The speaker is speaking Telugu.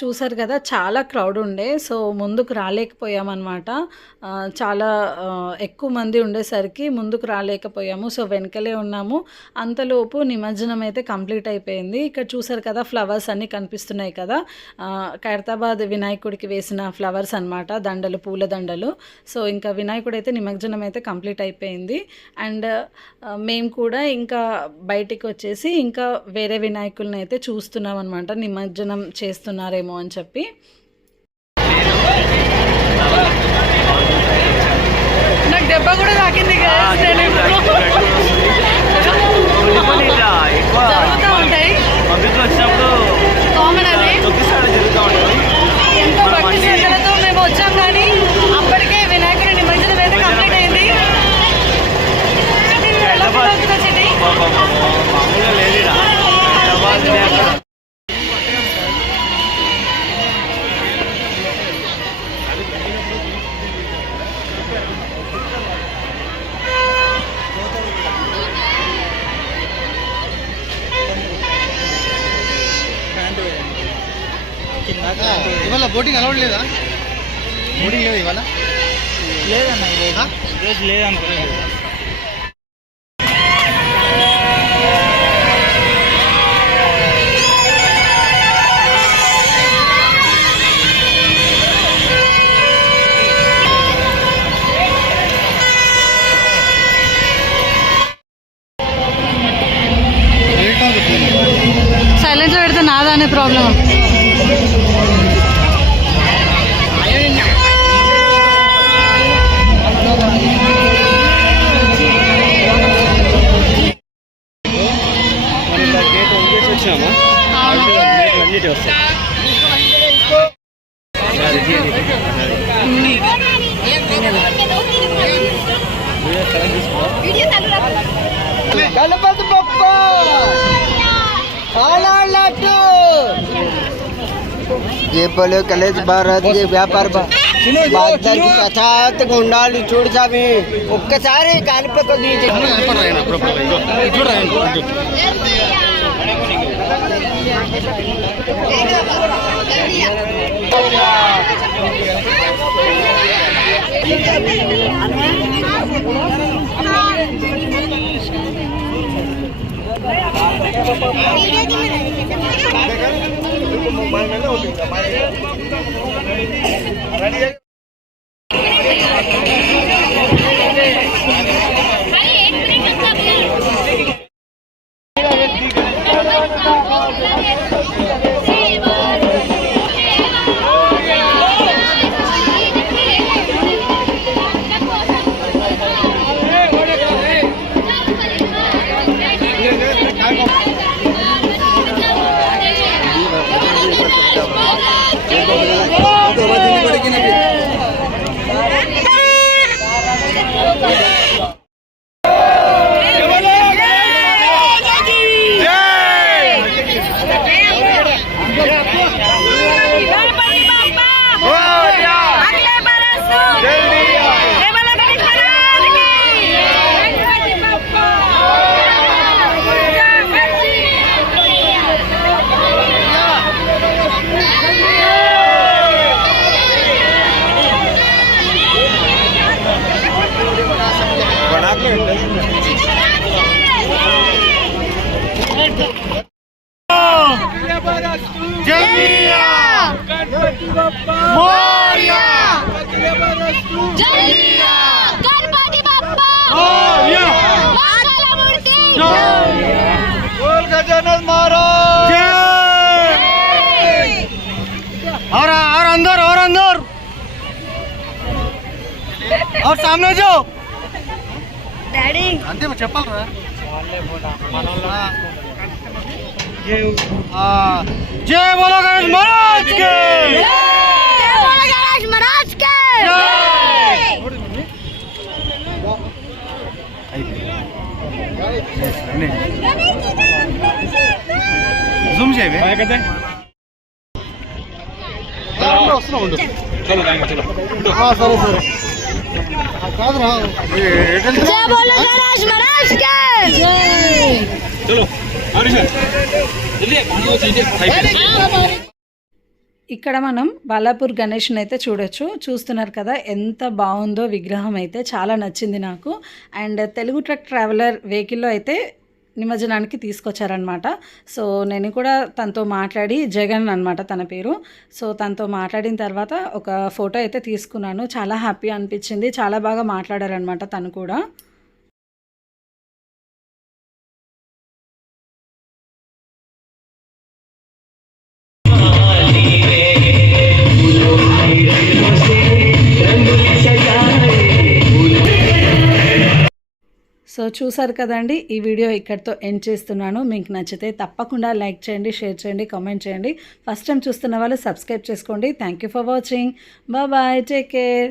చూసారు కదా, చాలా క్రౌడ్ ఉండే. సో ముందుకు రాలేకపోయామన్నమాట. చాలా ఎక్కువ మంది ఉండేసరికి ముందుకు రాలేకపోయాము. సో వెనకలే ఉన్నాము. అంతలోపు నిమజ్జనం అయితే కంప్లీట్ అయిపోయింది. ఇక్కడ చూసారు కదా, ఫ్లవర్స్ అన్నీ కనిపిస్తున్నాయి కదా, ఖైరతాబాద్ వినాయకుడికి వేసిన ఫ్లవర్స్ అన్నమాట, దండలు, పూల దండలు. సో ఇంకా వినాయకుడు అయితే నిమజ్జనం అయితే కంప్లీట్ అయిపోయింది. అండ్ మేము కూడా ఇంకా బయటికి వచ్చేసి ఇంకా వేరే వినాయకుల్ని అయితే చూస్తున్నాం అనమాట, నిమజ్జనం చేస్తున్నారేమో అని చెప్పి. నాకు దెబ్బ కూడా తాకింది. జరుగుతూ ఉంటాయి, కామన్ అది. ఎంతో భక్తి శ్రద్ధలతో మేము వచ్చాం, కానీ అప్పటికే వినాయకుడి నిమజ్జనం అయితే కంప్లీట్ అయింది. ఇవాళ బోటింగ్ అలౌడ్ లేదా? బోటింగ్ లేదా ఇవాళ? లేదన్న, ఈరోజు లేదనుకోలేదు. సైలెంట్లో పెడితే నాదా అనే ప్రాబ్లం. గణపతి బప్ప ये बोले कलेज भारत ये व्यापार బాధ్యతకి ప్రశాంతంగా ఉండాలి. చూడు స్వామి, ఒక్కసారి కాలిపక్క और अंदर और सामने जो डैडी अंते में चप्पल रहा जय बोलो गणेश महाराज के, जय बोलो गणेश महाराज के। జూమ్ చేయవే సరే సరే కాదురా ఇక్కడ మనం బాలాపూర్ గణేష్ని అయితే చూస్తున్నారు కదా, ఎంత బాగుందో విగ్రహం అయితే. చాలా నచ్చింది నాకు. అండ్ తెలుగు ట్రక్ ట్రావెలర్ వెహికల్లో అయితే నిమజ్జనానికి తీసుకొచ్చారనమాట. సో నేను కూడా తనతో మాట్లాడి, జగన్ అనమాట తన పేరు. సో తనతో మాట్లాడిన తర్వాత ఒక ఫోటో అయితే తీసుకున్నాను. చాలా హ్యాపీ అనిపించింది. చాలా బాగా మాట్లాడారనమాట తను కూడా. సో చూసారు కదండి, ఈ వీడియో ఇక్కడితో ఎండ్ చేస్తున్నాను. మీకు నచ్చితే తప్పకుండా లైక్ చేయండి, షేర్ చేయండి, కామెంట్ చేయండి. ఫస్ట్ టైం చూస్తున్న వాళ్ళు సబ్స్క్రైబ్ చేసుకోండి. Thank you for watching. Bye, take care.